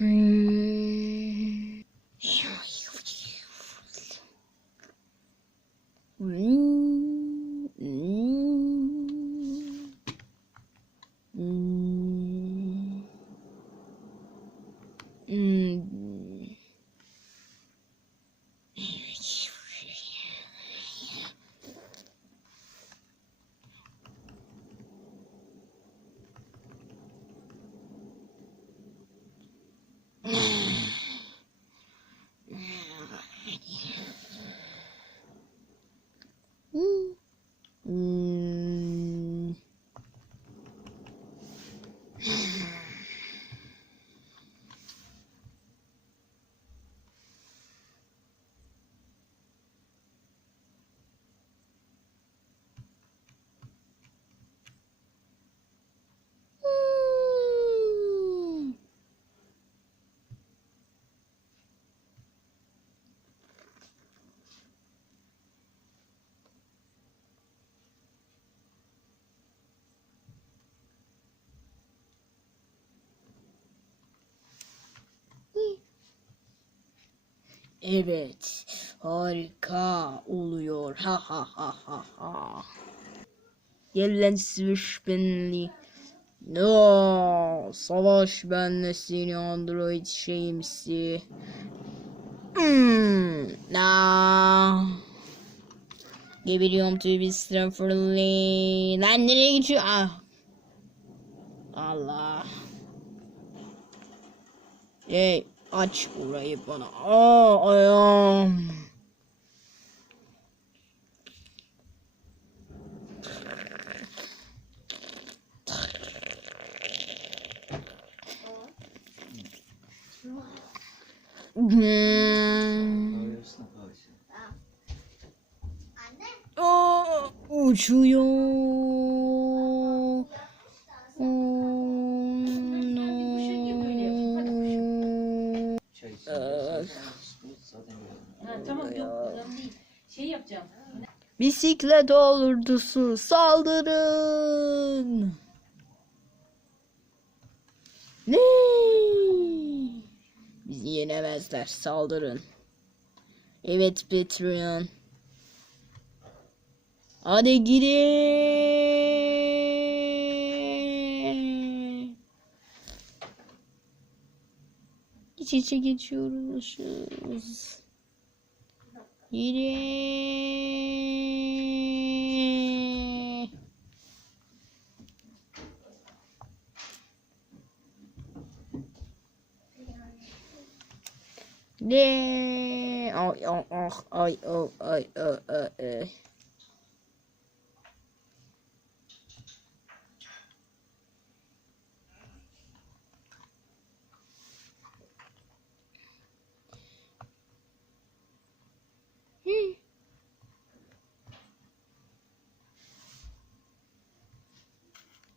Mm. Evet, harika oluyor. Ha ha ha ha ha. Gelen swish benli. No, savaş benle seni android şeyimsi. Hmm, na. Geberiyorum to be Stratford'ly. Lan nereye gidiyor? Ah. Allah. Hey, aç burayı bana. Aa, ayağım. Hmm. Aa, uçuyor. Oh, no. Ha, tamam yok önemli değil. Şey yapacağım. Bisiklet ordusu saldırın. Ne? Bizi yenemezler saldırın. Evet Patreon. Hadi girin. İç içe geçiyoruz. Girin. Ne? Ay ay ay ay ay ay ay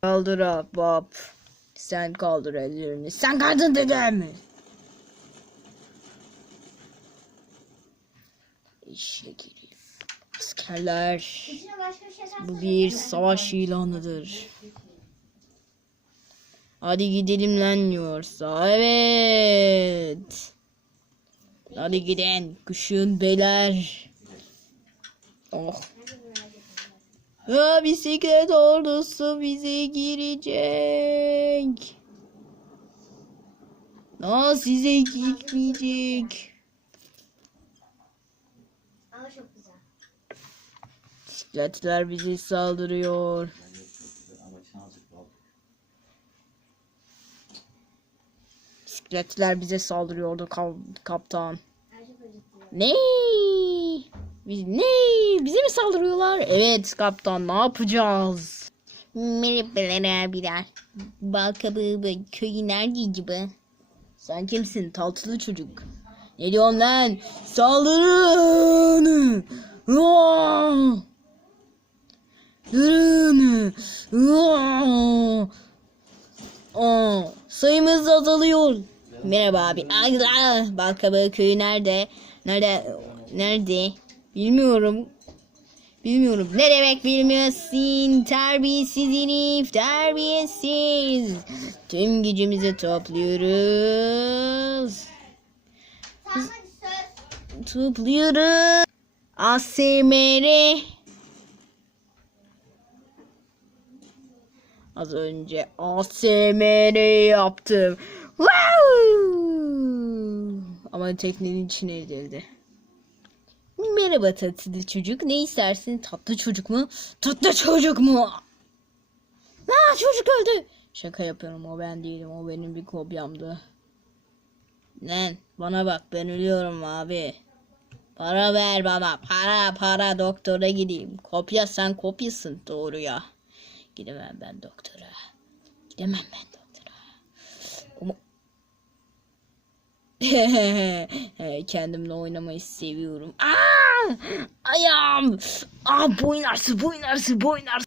Kaldır Bob. Sen kaldır ellerini. Sen kaldın dedim. İşe gireyim. Askerler. Bu bir savaş ilanıdır. Hadi gidelim lan diyorsa. Evet. Hadi gidin. Kışın beyler. Oh. Ya bisiklet ordusu bize girecek. Aa size gitmeyecek. Ama çok güzel. Bisikletler bize saldırıyor. Bisikletler bize saldırıyordu kap- kaptan. Ne? Biz ne? Bize mi saldırıyorlar? Evet kaptan ne yapacağız? Merhabalar abiler. Balkabı köyü neredeydi bu? Sen kimsin tatlı çocuk? Ne diyorsun lan? Saldırın! Yürüyün! Aa! Sayımız azalıyor. Merhaba abi. Balkabı köyü nerede? Nerede? Nerede? Bilmiyorum. Bilmiyorum. Ne demek bilmiyorsun? Terbiyesiz Elif. Terbiyesiz. Tüm gücümüzü topluyoruz. Tamam. Topluyoruz. ASMR. Az önce ASMR yaptım. Wow! Ama teknenin içine edildi. Merhaba tatlı çocuk. Ne istersin? Tatlı çocuk mu? Tatlı çocuk mu? Aa, çocuk öldü. Şaka yapıyorum. O ben değilim. O benim bir kopyamdı. Lan bana bak ben ölüyorum abi. Para ver bana. Para para doktora gideyim. Kopya sen kopyasın doğru ya. Gidemem ben doktora. Gidemem ben doktora. Kendimle oynamayı seviyorum. Aa! Ayağım. Aa, boyun arsı, boyun arsı, boyun arsı.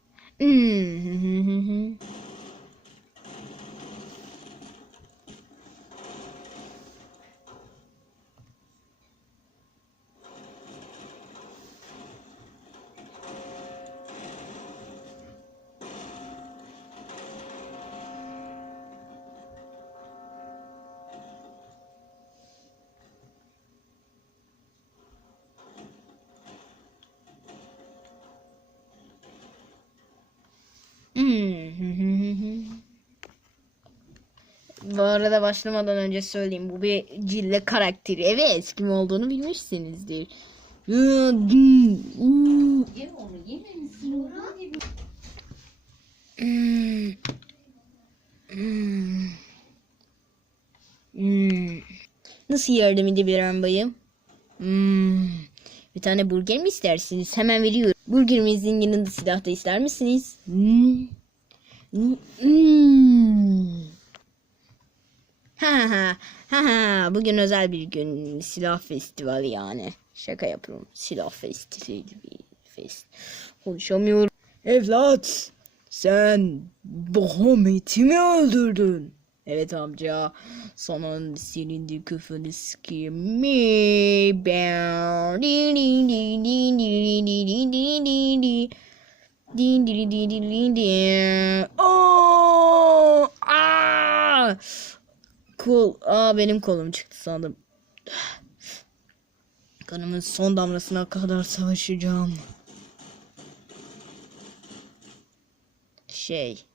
Hmm. Bu arada başlamadan önce söyleyeyim. Bu bir cille karakteri. Evet kim olduğunu bilmişsinizdir. Hmm. Hmm. Nasıl yardım edebilirim bayım? Hmm. Bir tane burger mi istersiniz? Hemen veriyorum. Burgerimizin yanında silah da ister misiniz? Hmm. Hmm. Ha ha ha ha. Bugün özel bir gün. Silah festivali yani. Şaka yapıyorum. Silah festivali fest. Konuşamıyorum. Evlat. Sen Bahamet'i mi öldürdün? Evet amca. Sana senin de kafanı sikeyim. Oh! Aa! Kol. Aa benim kolum çıktı sandım. Kanımın son damlasına kadar savaşacağım. Şey.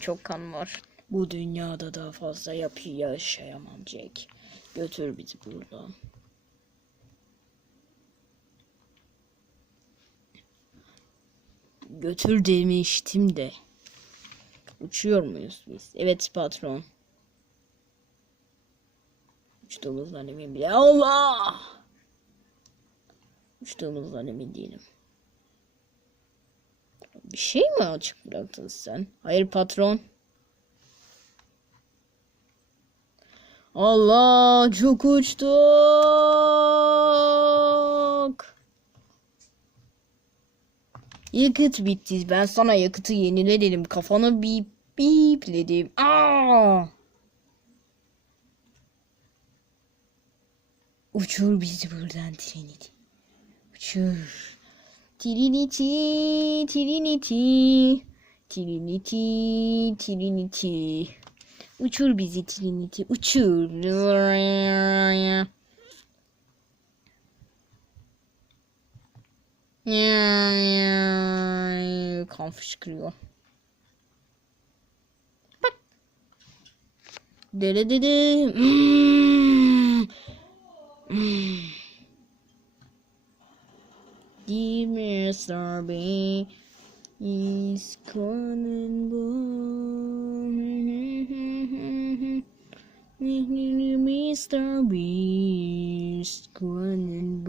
Çok kan var. Bu dünyada daha fazla yapı yaşayamam Jack. Götür bizi buradan. Götür demiştim de. Uçuyor muyuz biz? Evet patron. Uçtuğumuzdan emin bile. Allah! Uçtuğumuzdan emin değilim. Bir şey mi açık bıraktın sen? Hayır patron. Allah çok uçtuk. Yakıt bitti. Ben sana yakıtı yenile dedim. Kafanı bip bipledim. Aa! Uçur bizi buradan Trinity. Uçur. Trinity, Trinity. Trinity, Trinity. Uçur bizi Trinity, uçur. Kan fışkırıyor. Bak. Dede dede. Hmm. Hmm. Dear Mr. B is calling Mr. B is calling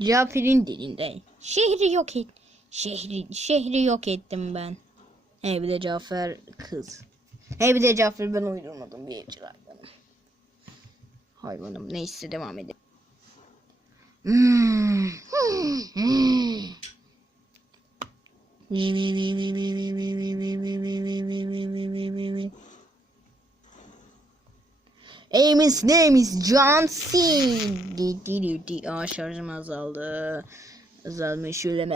Cafer'in dilinden. Şehri yok et. Şehri, şehri yok ettim ben. He bir de Cafer kız. He bir de Cafer ben uydurmadım bir evcil hayvanım. Hayvanım neyse devam edelim. Hmm. Hmm. his name is John C. Şarjım azaldı. Azalmış şöyle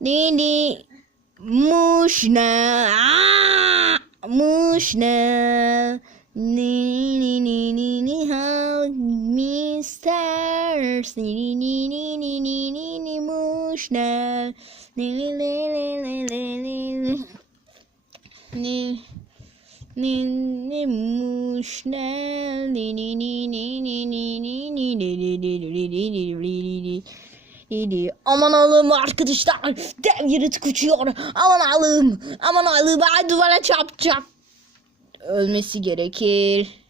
Nini Mushna ah, Mushna Nini Nini ni How Me Stars Nini Nini Nini Nini Mushna Nini Nini Nini Nini ni Mushna ni ni ni ni ni ni ni ni iyiydi. Aman Allah'ım arkadaşlar dev yırtık uçuyor. Aman Allah'ım aman Allah'ım ben duvara çarpacağım. Ölmesi gerekir.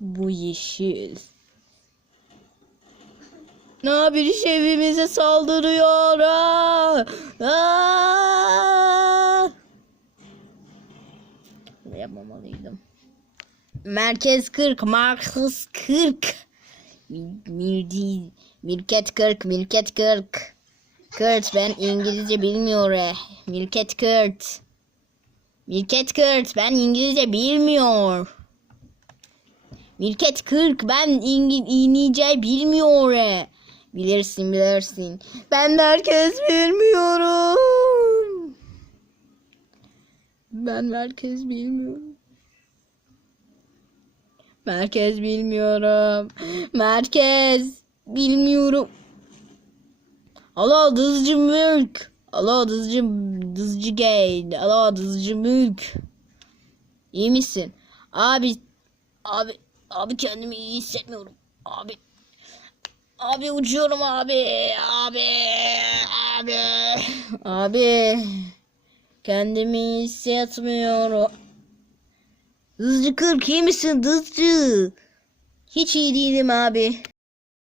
Bu yeşil. Ne bir evimize saldırıyor. Aa! Aa! Yapmamalıydım. Merkez 40, Markus 40. Mirket 40, Mirket 40. Kurt ben İngilizce bilmiyorum. Mirket Kurt. Mirket 40 ben İngilizce bilmiyor. Mirket 40 ben İngil İngilizce bilmiyor. Bilirsin bilirsin. Ben merkez bilmiyorum. Ben merkez bilmiyorum. Merkez bilmiyorum. Merkez bilmiyorum. Alo dızcı mülk. Alo dızcı dızcı gay. Alo dızcı mülk. İyi misin? Abi abi abi kendimi iyi hissetmiyorum. Abi abi uçuyorum abi. Abi abi abi kendimi hissetmiyorum. Dızcı 40 iyi? Hiç iyi değilim abi.